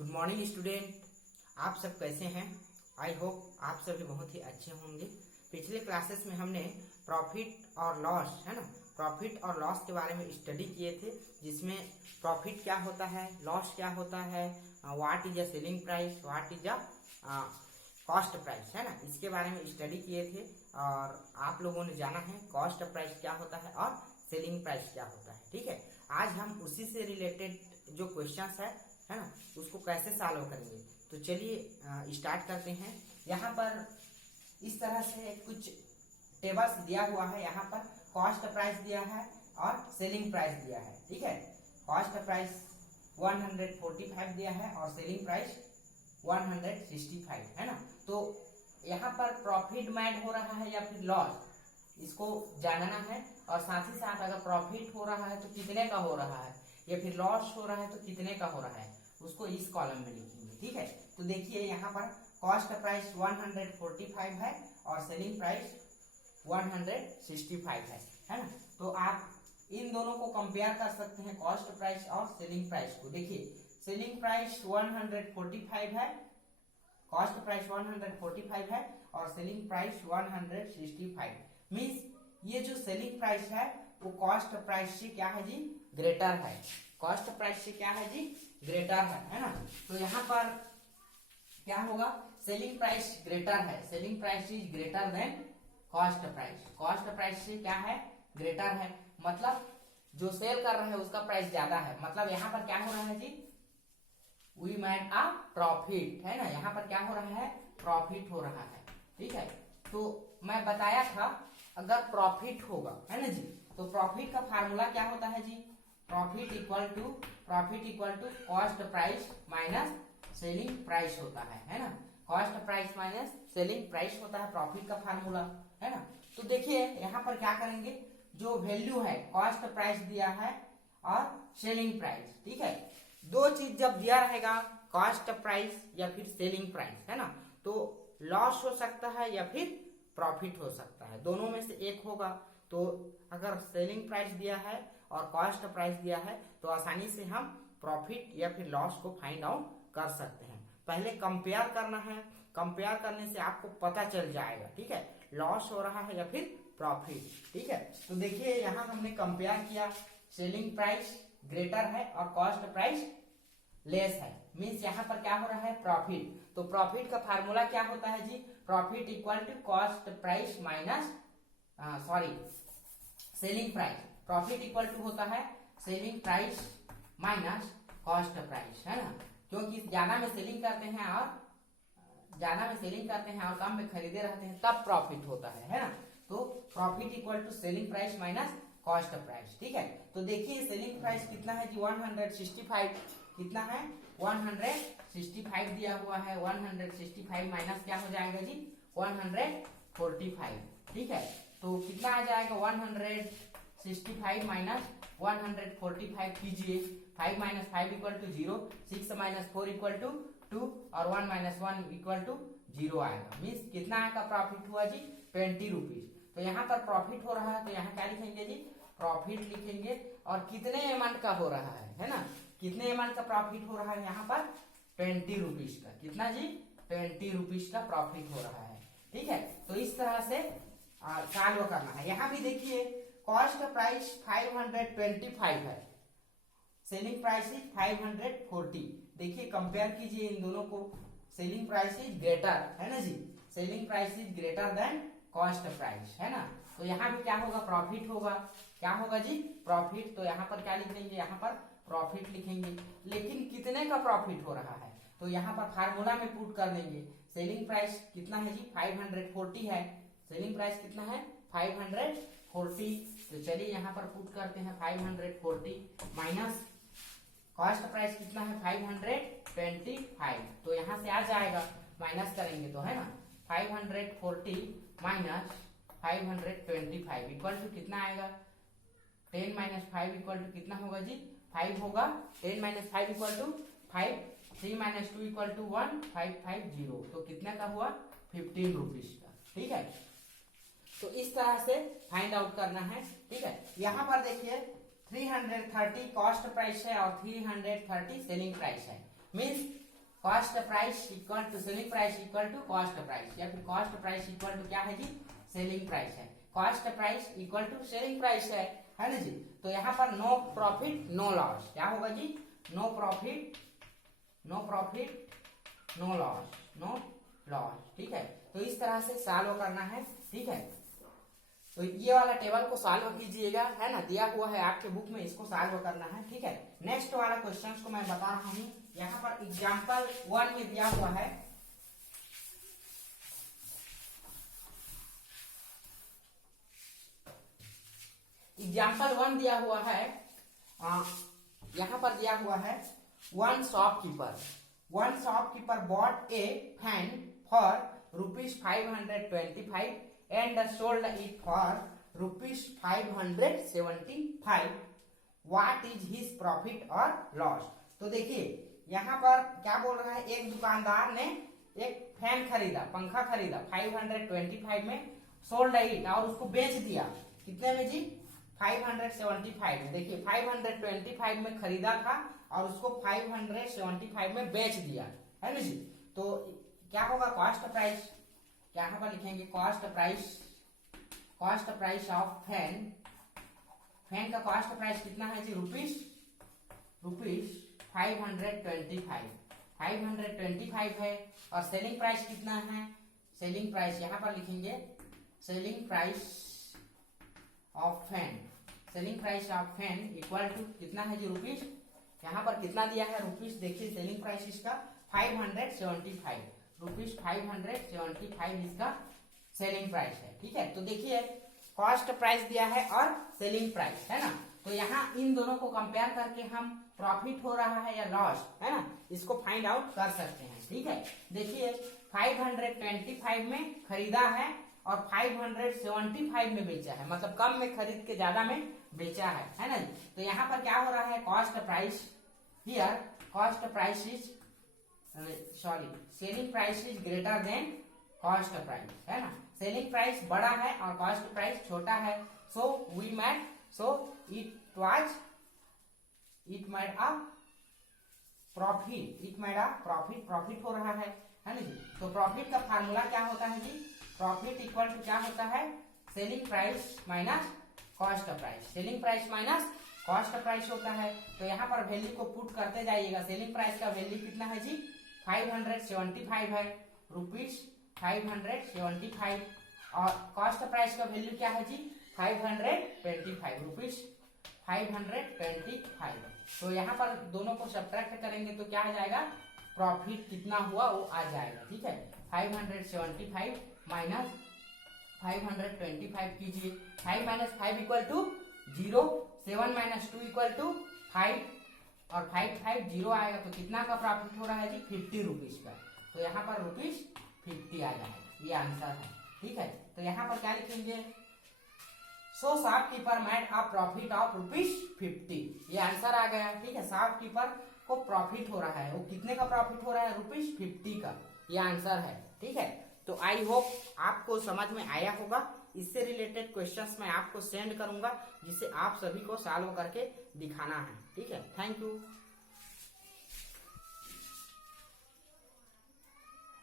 Good morning student. आप सब कैसे हैं? आई होप आप सभी बहुत ही अच्छे होंगे। पिछले क्लासेस में हमने प्रॉफिट और लॉस है ना, प्रॉफिट और लॉस के बारे में स्टडी किए थे, जिसमें प्रॉफिट क्या होता है, लॉस क्या होता है, what is a selling price, what is a cost price, है ना। इसके बारे में स्टडी किए थे और आप लोगों ने जाना है कॉस्ट प्राइस क्या होता है और सेलिंग प्राइस क्या होता है। ठीक है, आज हम उसी से रिलेटेड जो क्वेश्चंस है ना, उसको कैसे सॉल्व करेंगे। तो चलिए स्टार्ट करते हैं। यहाँ पर इस तरह से कुछ टेबल्स दिया हुआ है। यहाँ पर कॉस्ट प्राइस दिया है और सेलिंग प्राइस दिया है। ठीक है, कॉस्ट प्राइस 145 दिया है और सेलिंग प्राइस 165 है ना। तो यहाँ पर प्रॉफिट मैड हो रहा है या फिर लॉस, इसको जानना है। और साथ ही साथ अगर प्रॉफिट हो रहा है तो कितने का हो रहा है, या फिर लॉस हो रहा है तो कितने का हो रहा है, उसको इस कॉलम में लिखेंगे। ठीक है, तो देखिए यहाँ पर कॉस्ट प्राइस 145 है और सेलिंग प्राइस 165 है ना। तो आप इन दोनों को कंपेयर कर सकते हैं, कॉस्ट प्राइस और सेलिंग प्राइस को। देखिए सेलिंग प्राइस 145 है, कॉस्ट प्राइस 145 है और सेलिंग प्राइस 165। मीन्स ये जो सेलिंग प्राइस है वो कॉस्ट प्राइस से क्या है जी, ग्रेटर है। कॉस्ट प्राइस से क्या है जी, ग्रेटर है ना। तो यहाँ पर क्या होगा, सेलिंग प्राइस ग्रेटर है, selling price is greater than cost price. Cost price से क्या है, ग्रेटर है, मतलब जो सेल कर रहे हैं उसका प्राइस ज्यादा है। मतलब यहाँ पर क्या हो रहा है जी, वी मेड अ प्रॉफिट, है ना। यहाँ पर क्या हो रहा है, प्रॉफिट हो रहा है। ठीक है, तो मैं बताया था अगर प्रॉफिट होगा, है ना जी, तो प्रॉफिट का फार्मूला क्या होता है जी, profit equal to cost price minus selling price होता है ना। Cost price minus selling price होता है प्रॉफिट का फार्मूला, है ना। तो देखिए यहाँ पर क्या करेंगे, जो वैल्यू है कॉस्ट प्राइस दिया है और सेलिंग प्राइस, ठीक है, दो चीज जब दिया रहेगा, कॉस्ट प्राइस या फिर सेलिंग प्राइस, है ना, तो लॉस हो सकता है या फिर प्रॉफिट हो सकता है, दोनों में से एक होगा। तो अगर सेलिंग प्राइस दिया है और कॉस्ट प्राइस दिया है तो आसानी से हम प्रॉफिट या फिर लॉस को फाइंड आउट कर सकते हैं। पहले कंपेयर करना है, कंपेयर करने से आपको पता चल जाएगा, ठीक है, लॉस हो रहा है या फिर प्रॉफिट। ठीक है, तो देखिए यहाँ हमने कंपेयर किया, सेलिंग प्राइस ग्रेटर है और कॉस्ट प्राइस लेस है, मीन्स यहाँ पर क्या हो रहा है, प्रॉफिट। तो प्रॉफिट का फार्मूला क्या होता है जी, profit equal to cost price minus selling price. Profit equal to होता है selling price minus cost price, है ना, क्योंकि ज्यादा में सेलिंग करते हैं और कम में खरीदे रहते हैं तब प्रॉफिट होता है ना। तो profit equal to selling price minus cost price. ठीक है, तो देखिए सेलिंग प्राइस कितना है जी, 165, कितना है, 165 दिया हुआ है। 165 माइनस क्या हो जाएगा जी, 145। ठीक है, तो कितना आ जाएगा, 165 माइनस 145 कीजिए, 5 minus 5 equal to 0, 6 minus 4 equal to 2 और 1 माइनस 1 इक्वल टू 0 आएगा। मीन्स कितना का प्रॉफिट हुआ जी, 20 रुपीज। तो यहाँ पर प्रॉफिट हो रहा है तो यहाँ क्या लिखेंगे जी, प्रॉफिट लिखेंगे। और कितने अमाउंट का हो रहा है ना, कितने अमाउंट का प्रॉफिट हो रहा है, यहाँ पर 20 रुपीज का, कितना जी, 20 रुपीज का प्रॉफिट हो रहा है। ठीक है, तो इस तरह से सॉल्व करना है। यहाँ भी देखिए कॉस्ट प्राइस 525 है, सेलिंग प्राइस इज 540। देखिए कंपेयर कीजिए इन दोनों को, सेलिंग प्राइस इज ग्रेटर, है ना जी, selling price is greater than cost price, है ना। तो यहाँ भी क्या होगा, प्रॉफिट होगा, क्या होगा जी, प्रॉफिट। तो यहाँ पर क्या लिख देंगे, यहाँ पर प्रॉफिट लिखेंगे। लेकिन कितने का प्रॉफिट हो रहा है, तो यहाँ पर फार्मूला में पुट कर देंगे। सेलिंग प्राइस कितना है जी, 540 है, सेलिंग प्राइस कितना है, 540। तो चलिए यहाँ पर पुट करते हैं 540 माइनस कॉस्ट प्राइस कितना है, 525। तो यहाँ से आ जाएगा, माइनस करेंगे तो, है ना, 540 माइनस 525 इक्वल टू कितना आएगा, 10 माइनस 5 इक्वल टू कितना होगा जी, 5 होगा। 10 minus 5 equal to 5, 3 minus 2 equal to 1, 550। तो कितना का हुआ, 15 रुपीज का। ठीक है, तो इस तरह से फाइंड आउट करना है। ठीक है, यहाँ पर देखिए 330 कॉस्ट प्राइस है और 330 सेलिंग प्राइस है। Means cost price equal to selling price equal to cost price, या फिर कॉस्ट प्राइस इक्वल टू क्या है जी, सेलिंग प्राइस है। Cost price equal to selling price है ना जी। तो यहाँ पर नो प्रॉफिट नो लॉस, क्या होगा जी, नो प्रॉफिट नो लॉस, ठीक है। तो इस तरह से सॉल्व करना है, ठीक है। तो ये वाला टेबल को सॉल्व कीजिएगा, है ना, दिया हुआ है आपके बुक में, इसको सॉल्व करना है, ठीक है। नेक्स्ट वाला क्वेश्चन को मैं बता रहा हूँ, यहाँ पर एग्जाम्पल 1 में दिया हुआ है। एग्जाम्पल 1 दिया हुआ है, यहाँ पर दिया हुआ है, one shopkeeper bot A fan for ₹525 and sold it for ₹575. What is his profit or loss? तो देखिए यहाँ पर क्या बोल रहा है, एक दुकानदार ने एक फैन खरीदा, पंखा खरीदा 525 में, सोल्ड इट और उसको बेच दिया कितने में जी, 575 में। देखिए 525 में खरीदा था और उसको 575 में बेच दिया, है ना जी। तो क्या होगा, कॉस्ट प्राइस, यहाँ पर लिखेंगे कॉस्ट प्राइस ऑफ फैन का कॉस्ट प्राइस कितना है जी, ₹525 है। और सेलिंग प्राइस कितना है, सेलिंग प्राइस यहाँ पर लिखेंगे selling price of fan equal to कितना है जी, रुपीस, यहाँ पर कितना दिया है रुपीस, देखिए सेलिंग प्राइस इसका 575 रुपीस, 575 इसका सेलिंग प्राइस है, ठीक है। तो देखिए कॉस्ट प्राइस दिया है और सेलिंग प्राइस, है ना। तो यहाँ इन दोनों को कंपेयर करके हम प्रॉफिट हो रहा है या लॉस, है ना, इसको फाइंड आउट कर सकते हैं, ठीक है। देखिए 525 में खरीदा है और 575 में बेचा है, मतलब कम में खरीद के ज्यादा में बेचा है ना। तो यहाँ पर क्या हो रहा है, cost price here, cost price is selling price is greater than cost price, है ना। सेलिंग प्राइस बड़ा है और कॉस्ट प्राइस छोटा है, so it made a profit हो रहा है ना जी। तो प्रॉफिट का फार्मूला क्या होता है जी, प्रॉफिट इक्वल टू क्या होता है, selling price minus cost price, selling price minus cost price होता है। तो यहाँ पर वैल्यू को पुट करते जाइएगा, सेलिंग प्राइस का वैल्यू कितना है जी, 575 है, रुपीस 575, और कॉस्ट प्राइस का वैल्यू क्या है जी, 525 रुपीस 525। तो यहाँ पर दोनों को सब्ट्रैक्ट करेंगे तो क्या आ जाएगा, प्रॉफिट कितना हुआ वो आ जाएगा, ठीक है। 575 माइनस 525 कीजिए, 5 minus 5 equal to 0, 7 minus 2 equal to 5, और 550 आएगा तो कितना का प्रॉफिट हो रहा है जी, 50 रुपीज का। तो यहाँ पर ₹50 आ जाएगा, ये आंसर है, ठीक है। तो यहाँ पर क्या लिखेंगे, so shopkeeper made a profit of ₹50, ये आंसर आ गया, ठीक है। शॉपकीपर को प्रॉफिट हो रहा है, वो कितने का प्रॉफिट हो रहा है, ₹50 का, ये आंसर है, ठीक है। तो आई होप आपको समझ में आया होगा। इससे रिलेटेड क्वेश्चंस मैं आपको सेंड करूंगा, जिसे आप सभी को सॉल्व करके दिखाना है, ठीक है। Thank you.